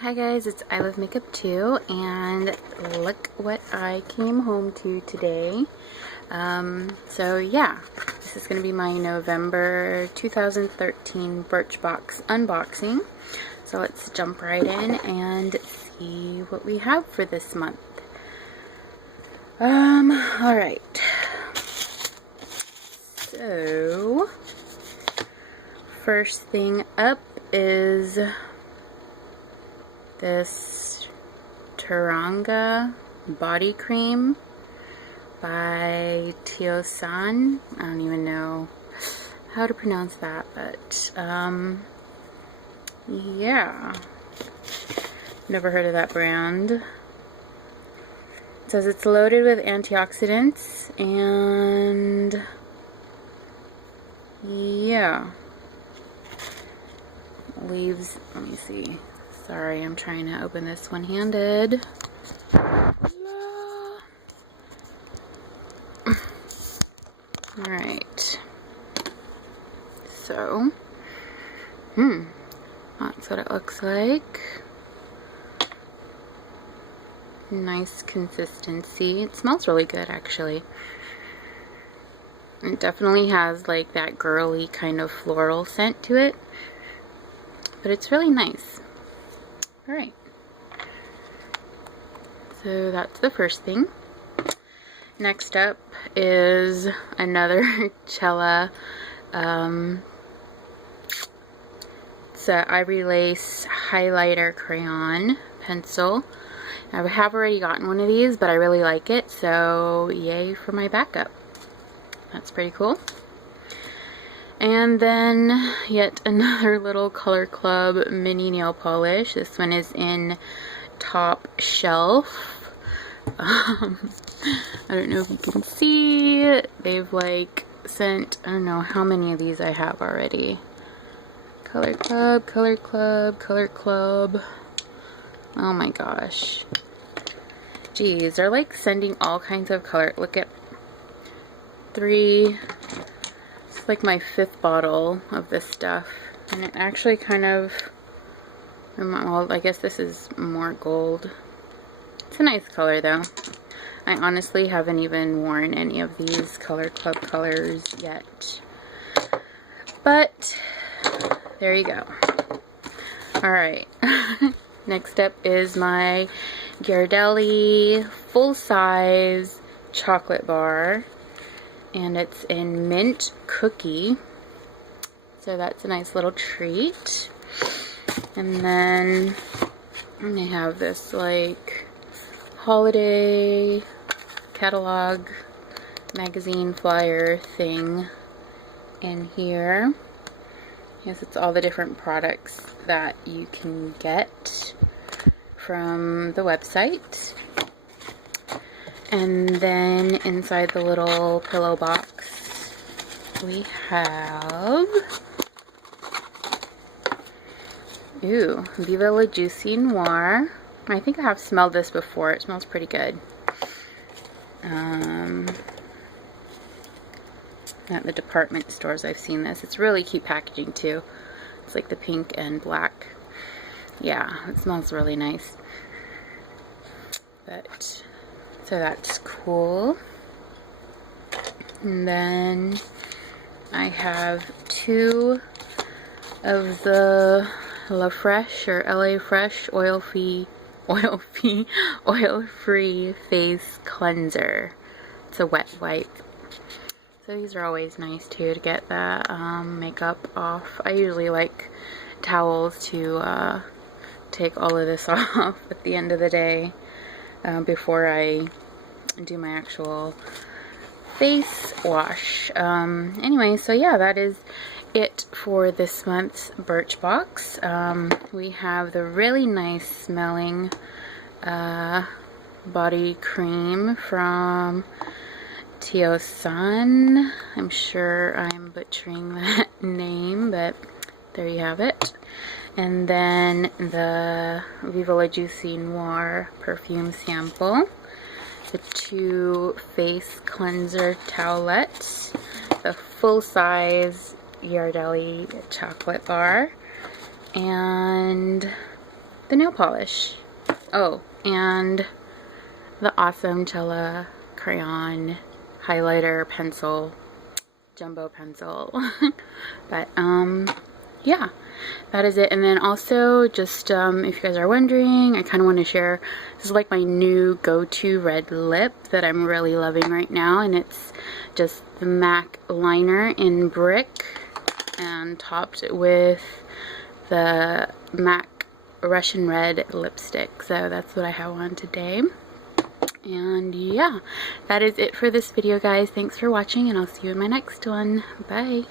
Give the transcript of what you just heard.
Hi guys, it's I Love Makeup too, and look what I came home to today. So yeah, this is going to be my November 2013 Birchbox unboxing. So let's jump right in and see what we have for this month. Alright. So, first thing up is this Turanga body cream by Tiossan. I don't even know how to pronounce that, but yeah, never heard of that brand. It says it's loaded with antioxidants and yeah, leaves, let me see. Sorry, I'm trying to open this one-handed. Alright. So, that's what it looks like. Nice consistency. It smells really good, actually. It definitely has like that girly kind of floral scent to it, but it's really nice. Alright, so that's the first thing. Next up is another Chella, it's an ivory lace highlighter crayon pencil. I have already gotten one of these, but I really like it, so yay for my backup. That's pretty cool. And then yet another little Color Club mini nail polish. This one is in Top Shelf. I don't know if you can see. They've like sent, I don't know how many of these I have already. Color Club, Color Club, Color Club. Oh my gosh. Geez, they're like sending all kinds of color. Look at 3. Like my 5th bottle of this stuff, and it actually kind of, well, I guess this is more gold. It's a nice color though. I honestly haven't even worn any of these Color Club colors yet, but there you go. Alright, next up is my Ghirardelli full-size chocolate bar. And it's in mint cookie, so that's a nice little treat. And then I have this like holiday catalog magazine flyer thing in here. Yes, it's all the different products that you can get from the website. And then inside the little pillow box, we have, Viva La Juicy Noir. I think I have smelled this before. It smells pretty good. At the department stores I've seen this. It's really cute packaging too. It's like the pink and black. Yeah, it smells really nice. But so that's cool. And then I have 2 of the La Fresh or LA Fresh oil-free face cleanser. It's a wet wipe. So these are always nice too to get the makeup off. I usually like towels to take all of this off at the end of the day. Before I do my actual face wash. Anyway, so yeah, that is it for this month's Birchbox. We have the really nice smelling body cream from Tiossan. I'm sure I'm butchering that name, but there you have it. And then the Viva La Juicy Noir perfume sample, the 2 face cleanser towelettes, the full-size Ghirardelli chocolate bar, and the nail polish. Oh, and the awesome Chella crayon highlighter pencil, jumbo pencil. But yeah, that is it. And then also, just if you guys are wondering, I kind of want to share, this is like my new go-to red lip that I'm really loving right now, and it's just the MAC liner in brick and topped with the MAC Russian red lipstick. So that's what I have on today. And yeah, that is it for this video, guys. Thanks for watching, and I'll see you in my next one. Bye.